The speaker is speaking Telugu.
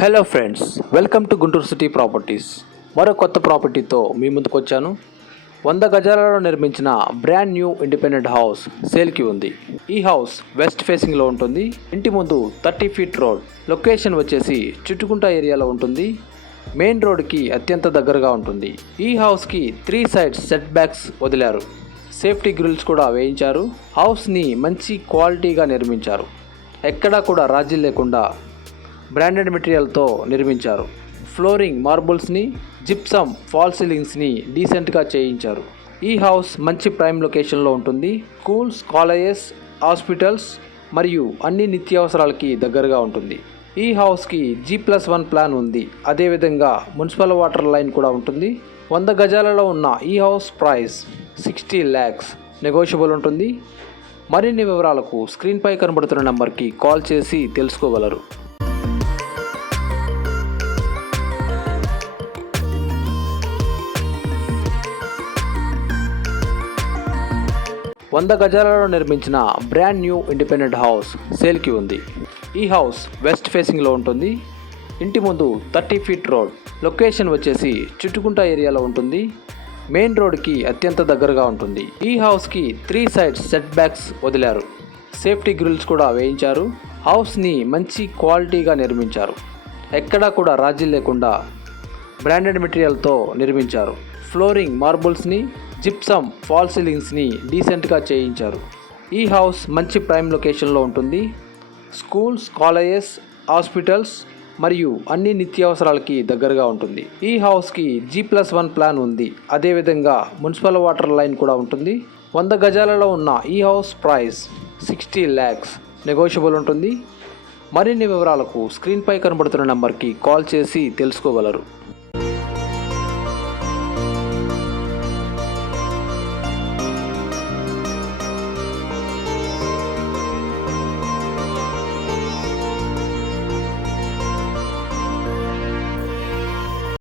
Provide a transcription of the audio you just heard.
Hello friends welcome to Guntur city properties మరో కొత్త ప్రాపర్టీతో మీ ముందుకు వచ్చాను. వంద గజాలలో నిర్మించిన బ్రాండ్ న్యూ ఇండిపెండెంట్ హౌస్ సేల్కి ఉంది. ఈ హౌస్ వెస్ట్ ఫేసింగ్లో ఉంటుంది. ఇంటి ముందు థర్టీ ఫీట్ రోడ్ లొకేషన్ వచ్చేసి చుట్టుకుంట ఏరియాలో ఉంటుంది. మెయిన్ రోడ్కి అత్యంత దగ్గరగా ఉంటుంది. ఈ హౌస్కి త్రీ సైడ్స్ సెట్ బ్యాక్స్ వదిలారు. సేఫ్టీ గ్రిల్స్ కూడా వేయించారు. హౌస్ని మంచి క్వాలిటీగా నిర్మించారు. ఎక్కడా కూడా రాజీ లేకుండా బ్రాండెడ్ మెటీరియల్తో నిర్మించారు. ఫ్లోరింగ్ మార్బుల్స్ని జిప్సమ్ ఫాల్ సీలింగ్స్ని డీసెంట్గా చేయించారు. ఈ హౌస్ మంచి ప్రైమ్ లొకేషన్లో ఉంటుంది. స్కూల్స్ కాలేజెస్ హాస్పిటల్స్ మరియు అన్ని నిత్యావసరాలకి దగ్గరగా ఉంటుంది. ఈ హౌస్కి జీ ప్లస్ వన్ ప్లాన్ ఉంది. అదేవిధంగా మున్సిపల్ వాటర్ లైన్ కూడా ఉంటుంది. వంద గజాలలో ఉన్న ఈ house price sixty lakhs negotiable ఉంటుంది. మరిన్ని వివరాలకు స్క్రీన్పై కనబడుతున్న నెంబర్కి కాల్ చేసి తెలుసుకోగలరు. వంద గజాలలో నిర్మించిన బ్రాండ్ న్యూ ఇండిపెండెంట్ హౌస్ సేల్కి ఉంది. ఈ హౌస్ వెస్ట్ ఫేసింగ్లో ఉంటుంది. ఇంటి ముందు థర్టీ ఫీట్ రోడ్. లొకేషన్ వచ్చేసి చుట్టుకుంట ఏరియాలో ఉంటుంది. మెయిన్ రోడ్కి అత్యంత దగ్గరగా ఉంటుంది. ఈ హౌస్కి త్రీ సైడ్స్ సెట్ బ్యాక్స్ వదిలారు. సేఫ్టీ గ్రిల్స్ కూడా వేయించారు. హౌస్ని మంచి క్వాలిటీగా నిర్మించారు. ఎక్కడా కూడా రాజీ లేకుండా బ్రాండెడ్ మెటీరియల్తో నిర్మించారు. ఫ్లోరింగ్ మార్బుల్స్ని జిప్సమ్ ఫాల్ సీలింగ్స్ని డీసెంట్గా చేయించారు. ఈ హౌస్ మంచి ప్రైమ్ లొకేషన్లో ఉంటుంది. స్కూల్స్ కాలేజెస్ హాస్పిటల్స్ మరియు అన్ని నిత్యావసరాలకి దగ్గరగా ఉంటుంది. ఈ హౌస్కి జీ ప్లస్ వన్ ప్లాన్ ఉంది. అదేవిధంగా మున్సిపల్ వాటర్ లైన్ కూడా ఉంటుంది. వంద గజాలలో ఉన్న ఈ house price sixty lakhs negotiable ఉంటుంది. మరిన్ని వివరాలకు స్క్రీన్పై కనబడుతున్న నెంబర్కి కాల్ చేసి తెలుసుకోగలరు.